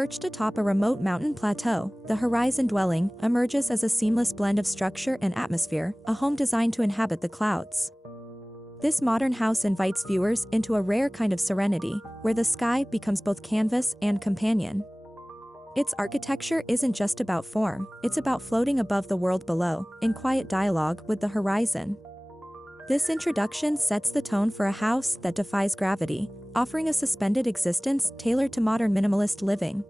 Perched atop a remote mountain plateau, the Horizon dwelling emerges as a seamless blend of structure and atmosphere, a home designed to inhabit the clouds. This modern house invites viewers into a rare kind of serenity, where the sky becomes both canvas and companion. Its architecture isn't just about form, it's about floating above the world below, in quiet dialogue with the horizon. This introduction sets the tone for a house that defies gravity, offering a suspended existence tailored to modern minimalist living.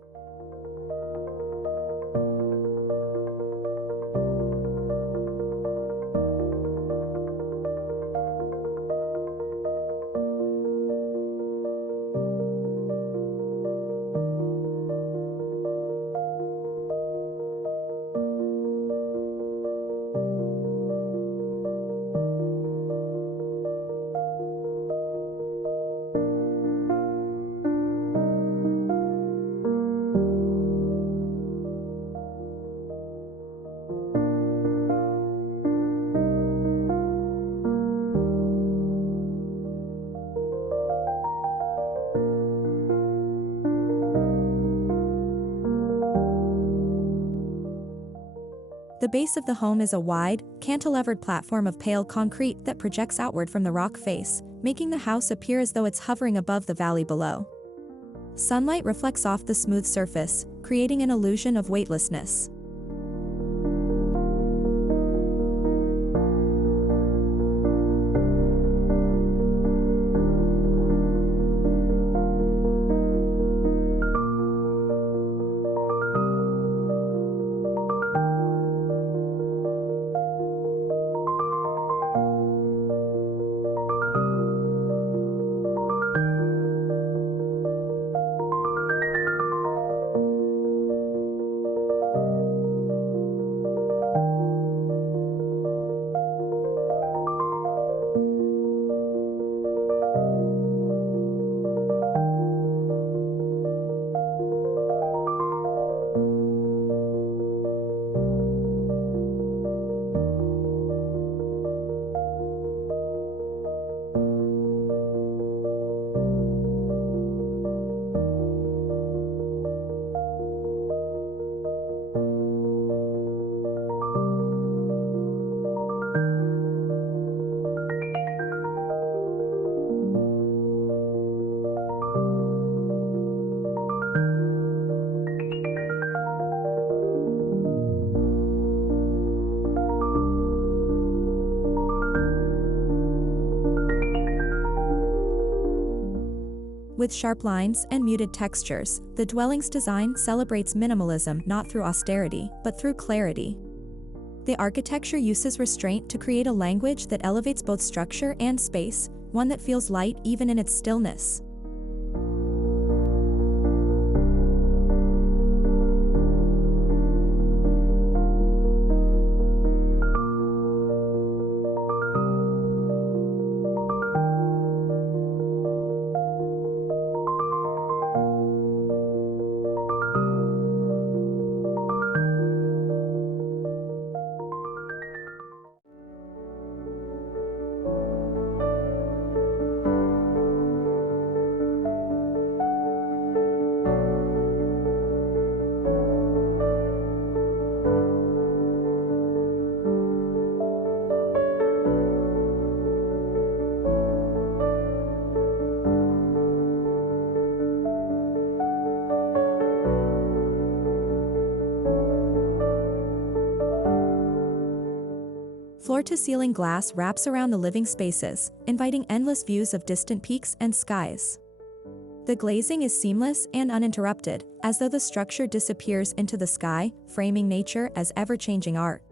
The base of the home is a wide, cantilevered platform of pale concrete that projects outward from the rock face, making the house appear as though it's hovering above the valley below. Sunlight reflects off the smooth surface, creating an illusion of weightlessness. With sharp lines and muted textures, the dwelling's design celebrates minimalism not through austerity, but through clarity. The architecture uses restraint to create a language that elevates both structure and space, one that feels light even in its stillness. Floor-to-ceiling glass wraps around the living spaces, inviting endless views of distant peaks and skies. The glazing is seamless and uninterrupted, as though the structure disappears into the sky, framing nature as ever-changing art.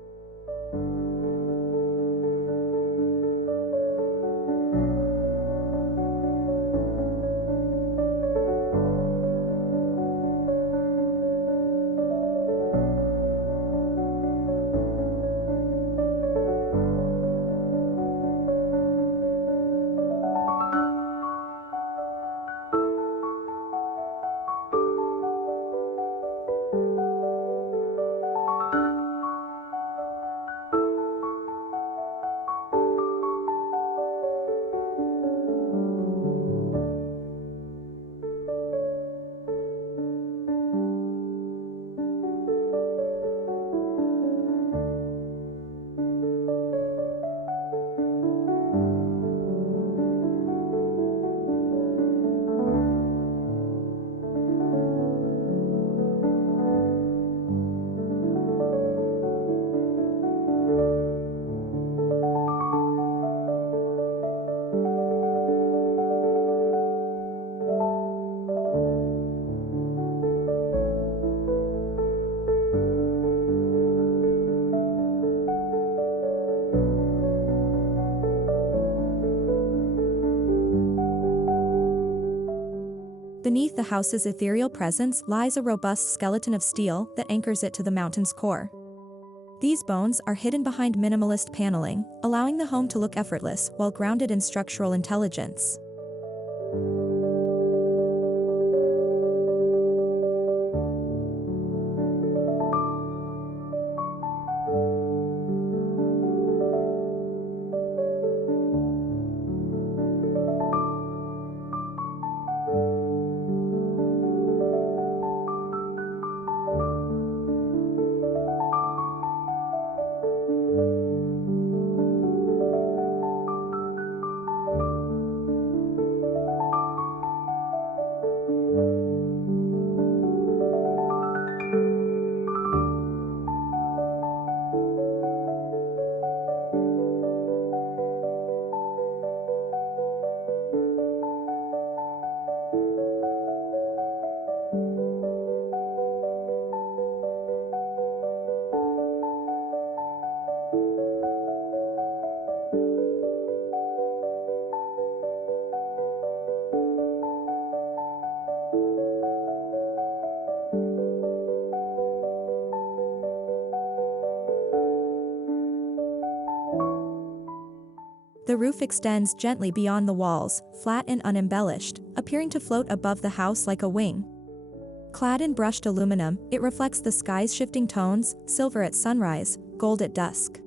Beneath the house's ethereal presence lies a robust skeleton of steel that anchors it to the mountain's core. These bones are hidden behind minimalist paneling, allowing the home to look effortless while grounded in structural intelligence. The roof extends gently beyond the walls, flat and unembellished, appearing to float above the house like a wing. Clad in brushed aluminum, it reflects the sky's shifting tones, silver at sunrise, gold at dusk.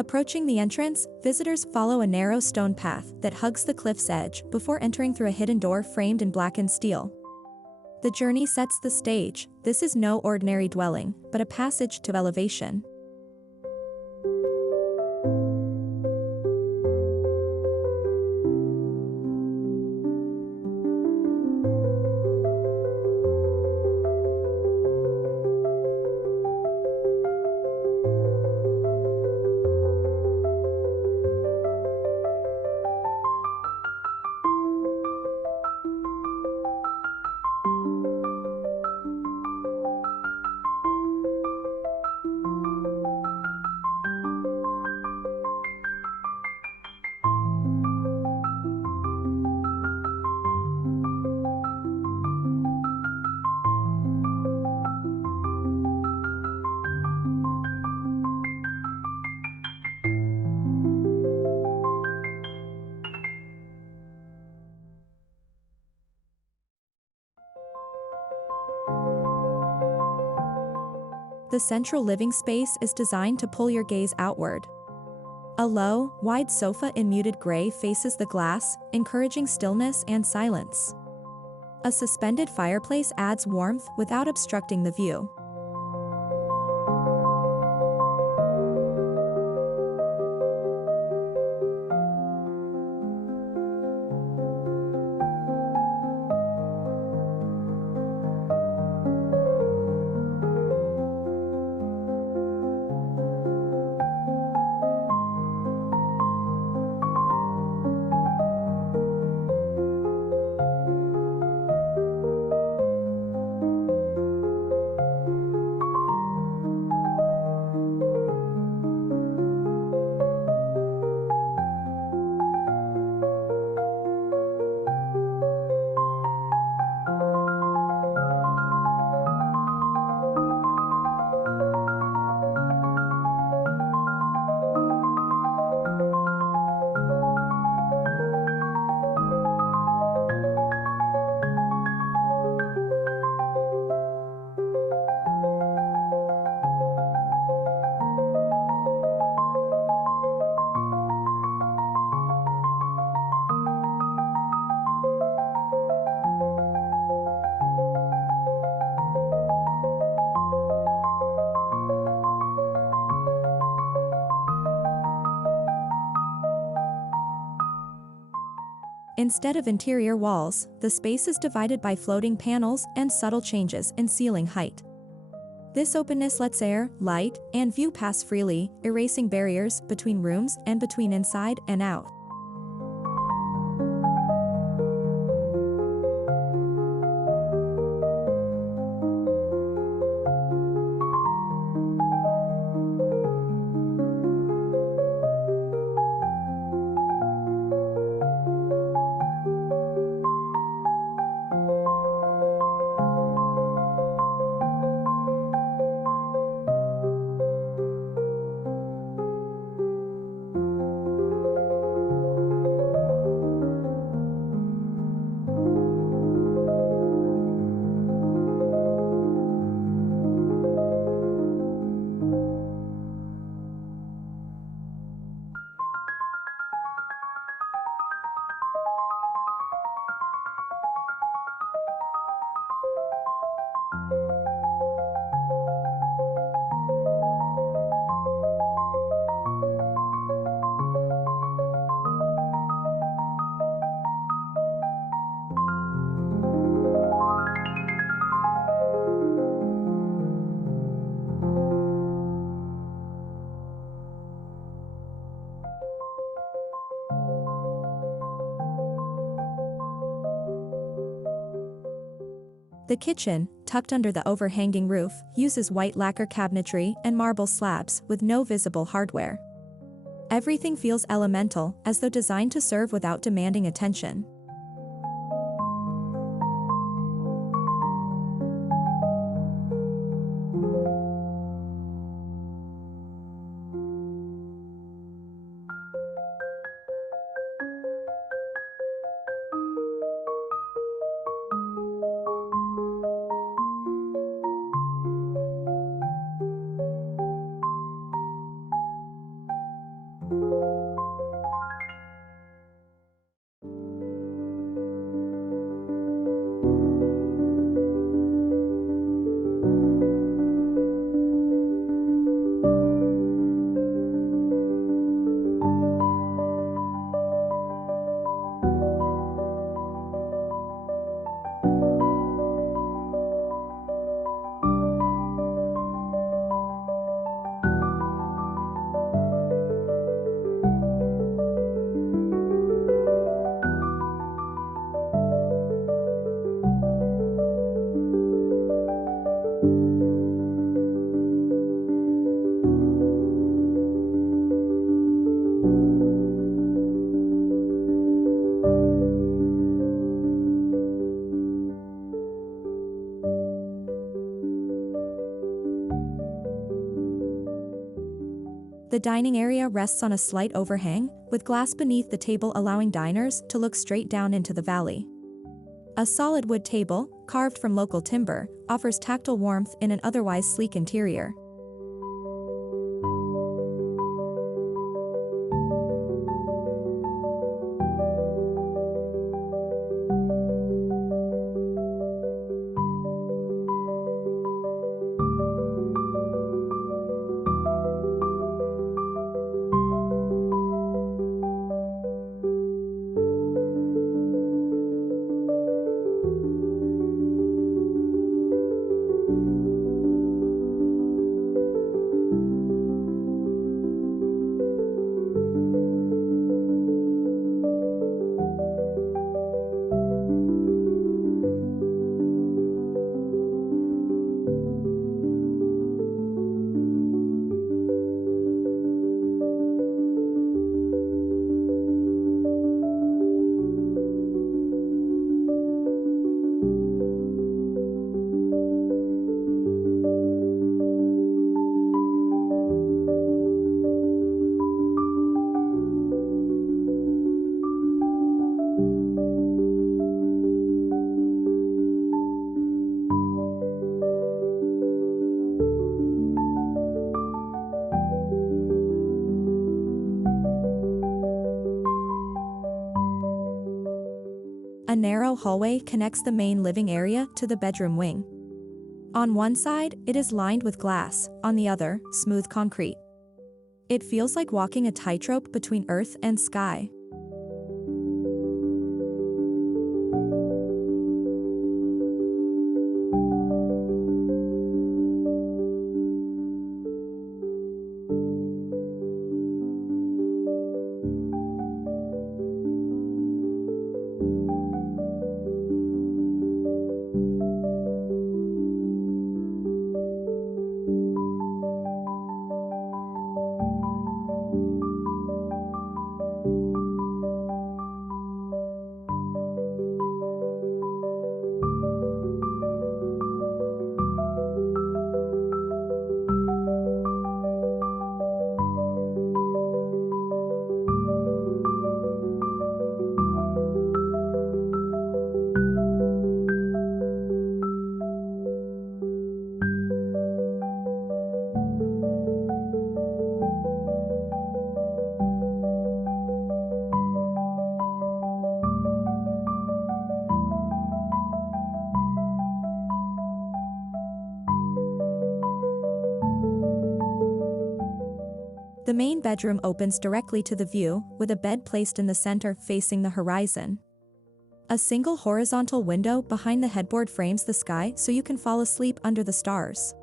Approaching the entrance, visitors follow a narrow stone path that hugs the cliff's edge before entering through a hidden door framed in blackened steel. The journey sets the stage. This is no ordinary dwelling, but a passage to elevation. The central living space is designed to pull your gaze outward. A low, wide sofa in muted gray faces the glass, encouraging stillness and silence. A suspended fireplace adds warmth without obstructing the view. Instead of interior walls, the space is divided by floating panels and subtle changes in ceiling height. This openness lets air, light, and view pass freely, erasing barriers between rooms and between inside and out. The kitchen, tucked under the overhanging roof, uses white lacquer cabinetry and marble slabs with no visible hardware. Everything feels elemental, as though designed to serve without demanding attention. The dining area rests on a slight overhang, with glass beneath the table allowing diners to look straight down into the valley. A solid wood table, carved from local timber, offers tactile warmth in an otherwise sleek interior. A narrow hallway connects the main living area to the bedroom wing. On one side, it is lined with glass, on the other, smooth concrete. It feels like walking a tightrope between earth and sky. The main bedroom opens directly to the view, with a bed placed in the center facing the horizon. A single horizontal window behind the headboard frames the sky so you can fall asleep under the stars.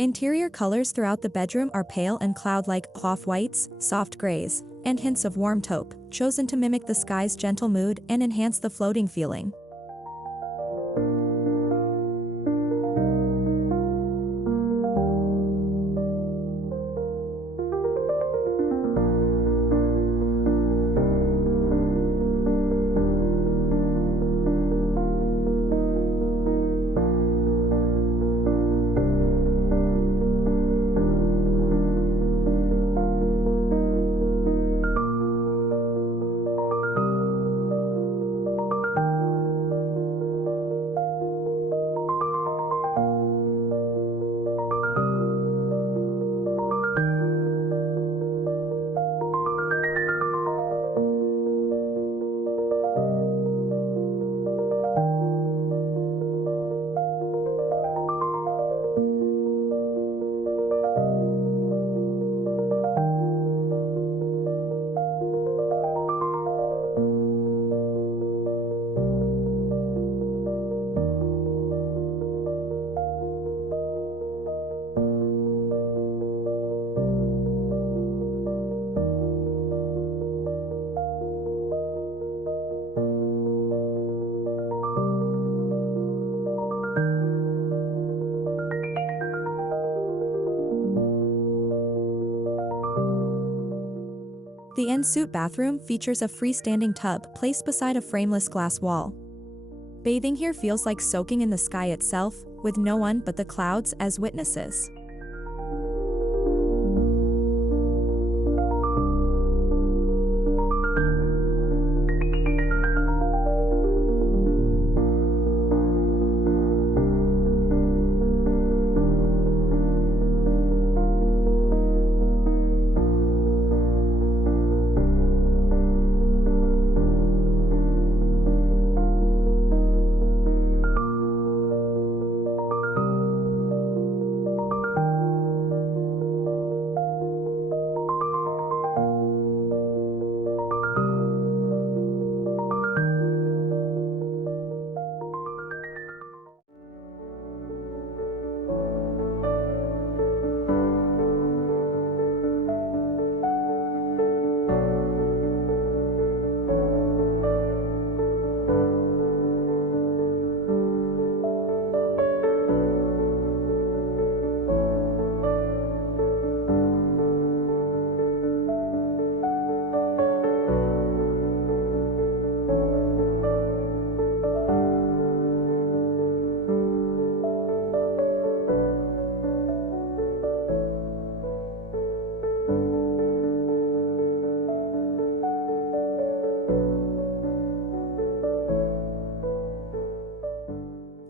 Interior colors throughout the bedroom are pale and cloud-like off-whites, soft grays, and hints of warm taupe, chosen to mimic the sky's gentle mood and enhance the floating feeling. The en-suite bathroom features a freestanding tub placed beside a frameless glass wall. Bathing here feels like soaking in the sky itself, with no one but the clouds as witnesses.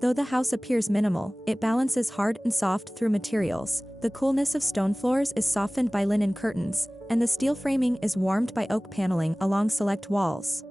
Though the house appears minimal, it balances hard and soft through materials. The coolness of stone floors is softened by linen curtains, and the steel framing is warmed by oak paneling along select walls.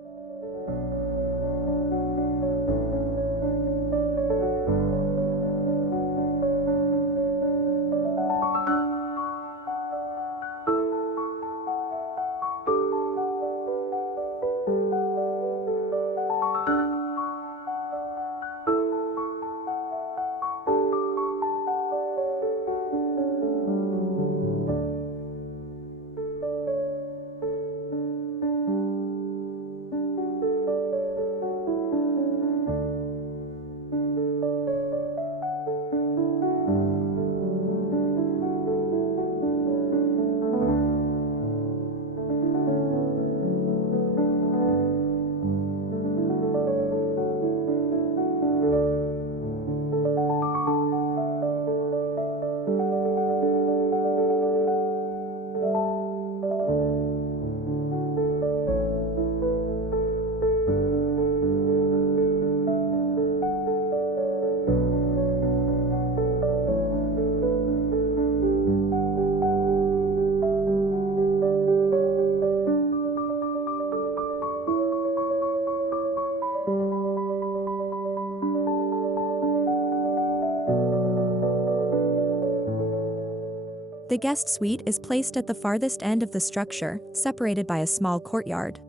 The guest suite is placed at the farthest end of the structure, separated by a small courtyard.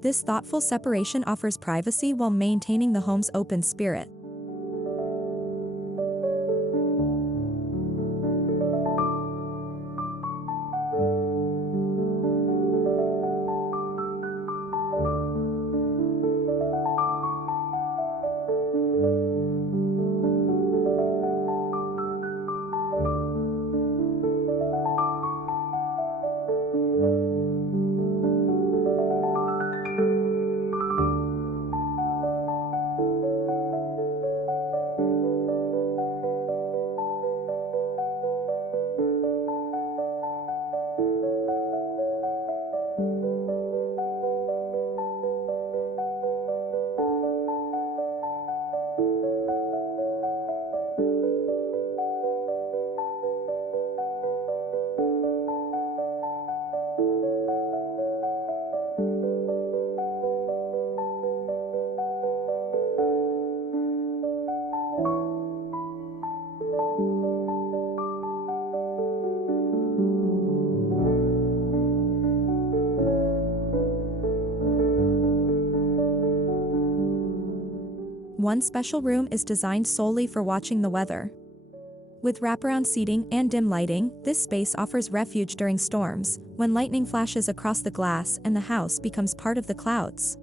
This thoughtful separation offers privacy while maintaining the home's open spirit. One special room is designed solely for watching the weather. With wraparound seating and dim lighting, this space offers refuge during storms, when lightning flashes across the glass and the house becomes part of the clouds.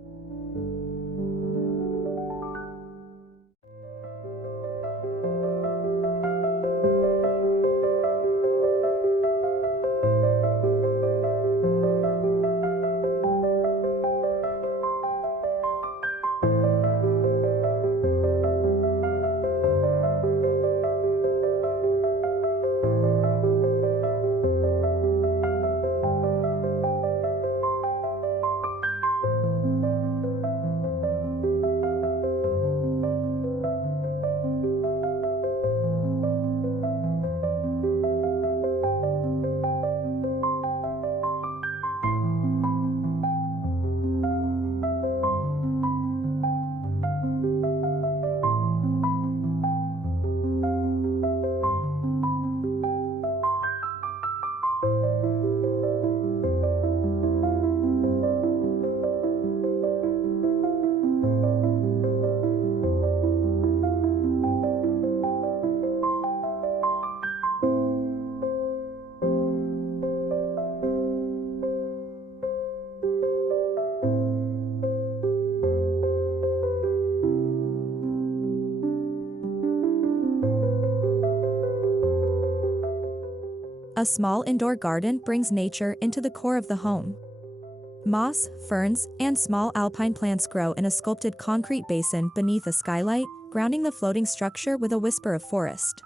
A small indoor garden brings nature into the core of the home. Moss, ferns, and small alpine plants grow in a sculpted concrete basin beneath a skylight, grounding the floating structure with a whisper of forest.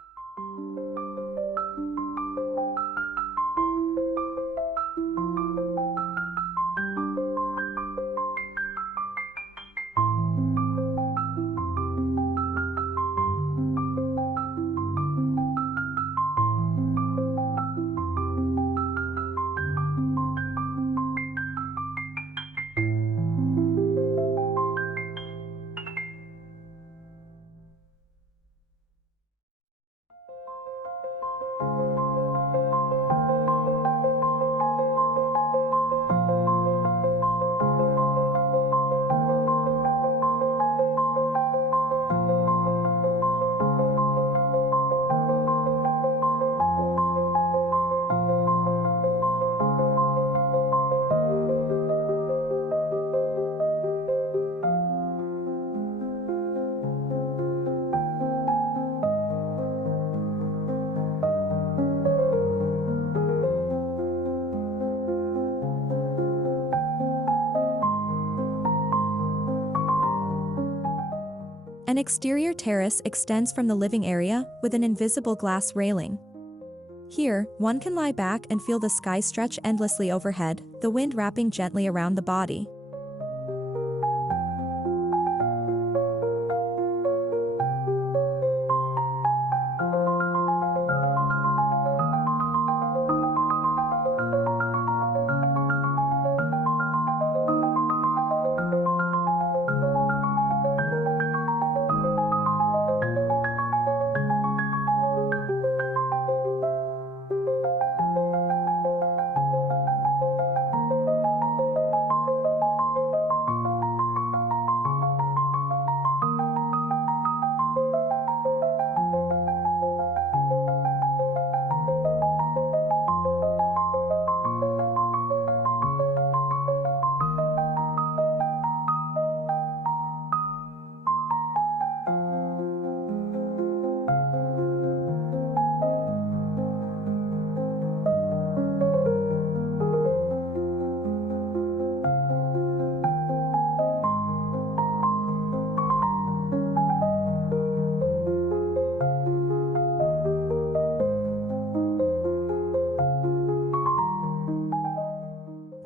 An exterior terrace extends from the living area with an invisible glass railing. Here, one can lie back and feel the sky stretch endlessly overhead, the wind wrapping gently around the body.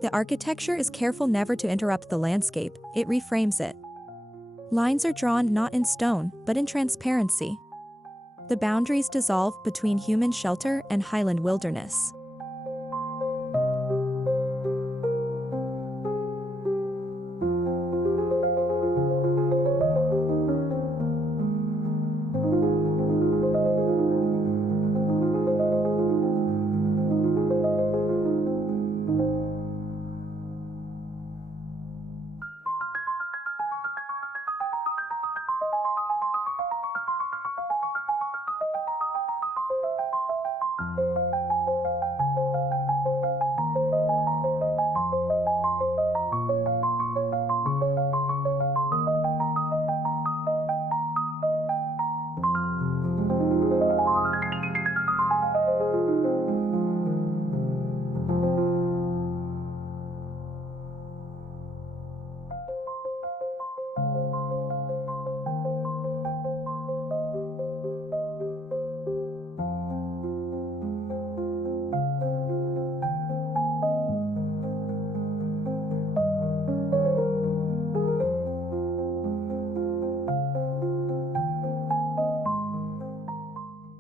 The architecture is careful never to interrupt the landscape, it reframes it. Lines are drawn not in stone, but in transparency. The boundaries dissolve between human shelter and highland wilderness.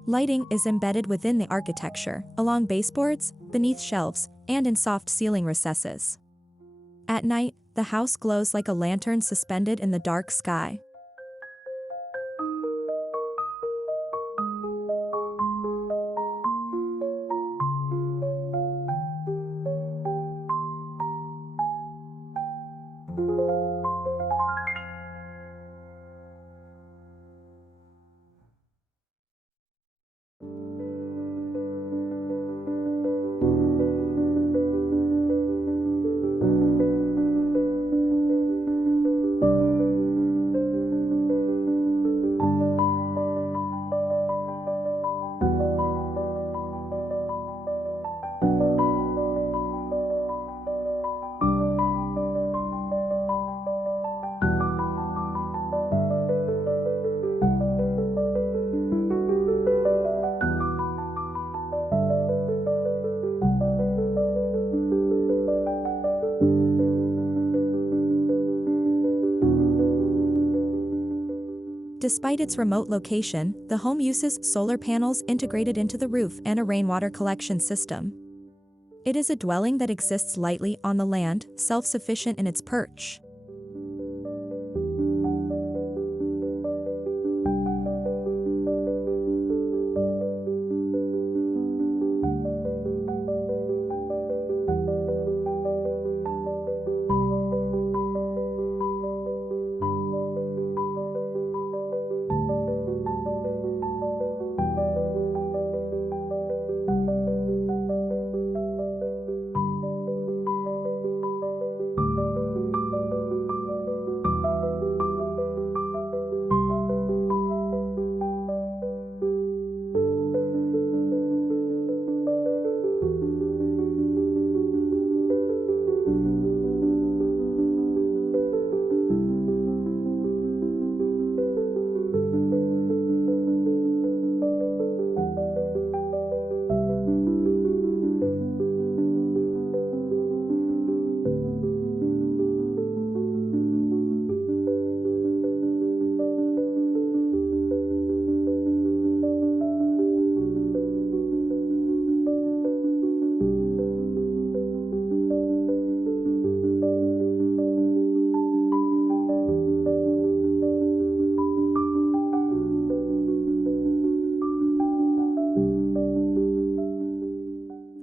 Lighting is embedded within the architecture, along baseboards, beneath shelves, and in soft ceiling recesses. At night, the house glows like a lantern suspended in the dark sky. Despite its remote location, the home uses solar panels integrated into the roof and a rainwater collection system. It is a dwelling that exists lightly on the land, self-sufficient in its perch.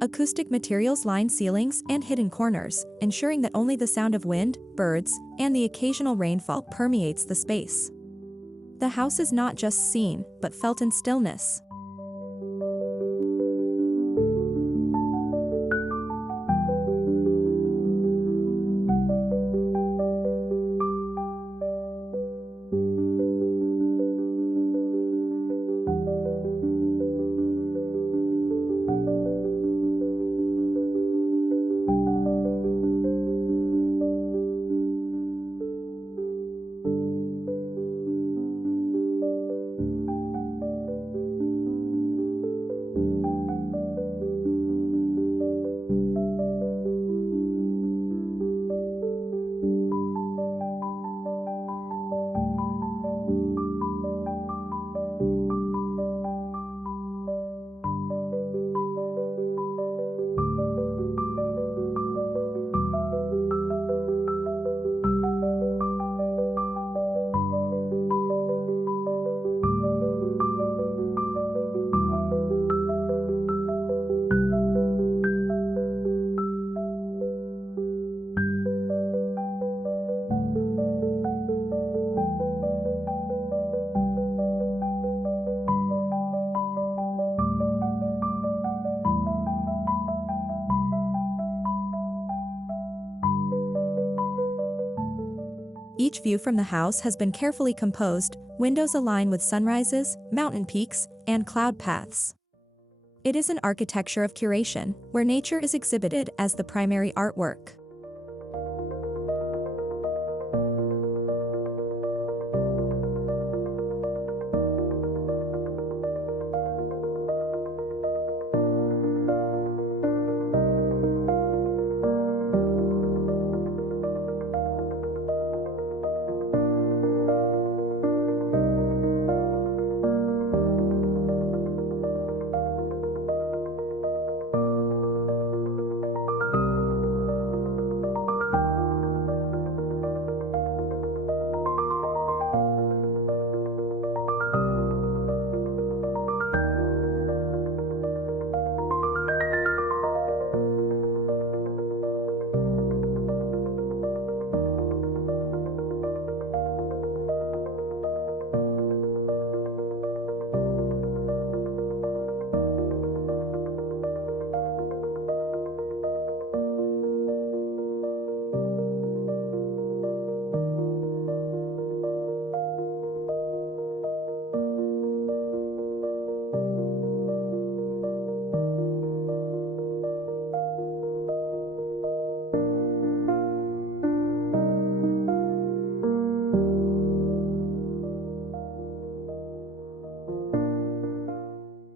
Acoustic materials line ceilings and hidden corners, ensuring that only the sound of wind, birds, and the occasional rainfall permeates the space. The house is not just seen, but felt in stillness. Each view from the house has been carefully composed, windows align with sunrises, mountain peaks, and cloud paths. It is an architecture of curation, where nature is exhibited as the primary artwork.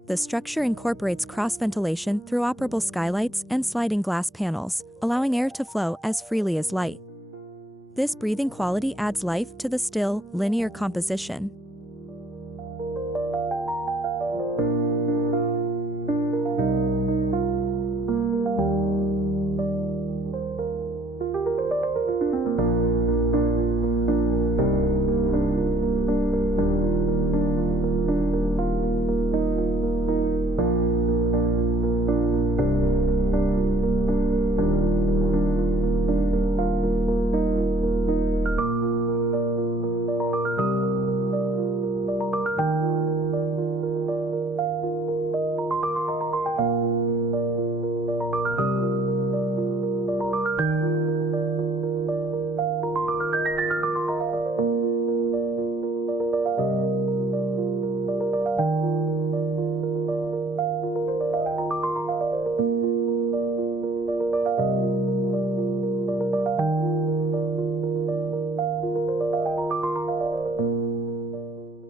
The structure incorporates cross-ventilation through operable skylights and sliding glass panels, allowing air to flow as freely as light. This breathing quality adds life to the still, linear composition.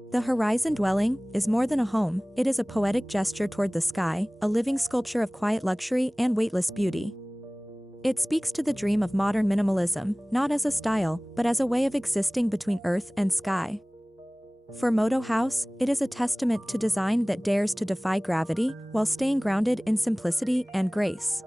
The Horizon dwelling is more than a home, it is a poetic gesture toward the sky, a living sculpture of quiet luxury and weightless beauty. It speaks to the dream of modern minimalism, not as a style, but as a way of existing between earth and sky. For Modo Haus, it is a testament to design that dares to defy gravity while staying grounded in simplicity and grace.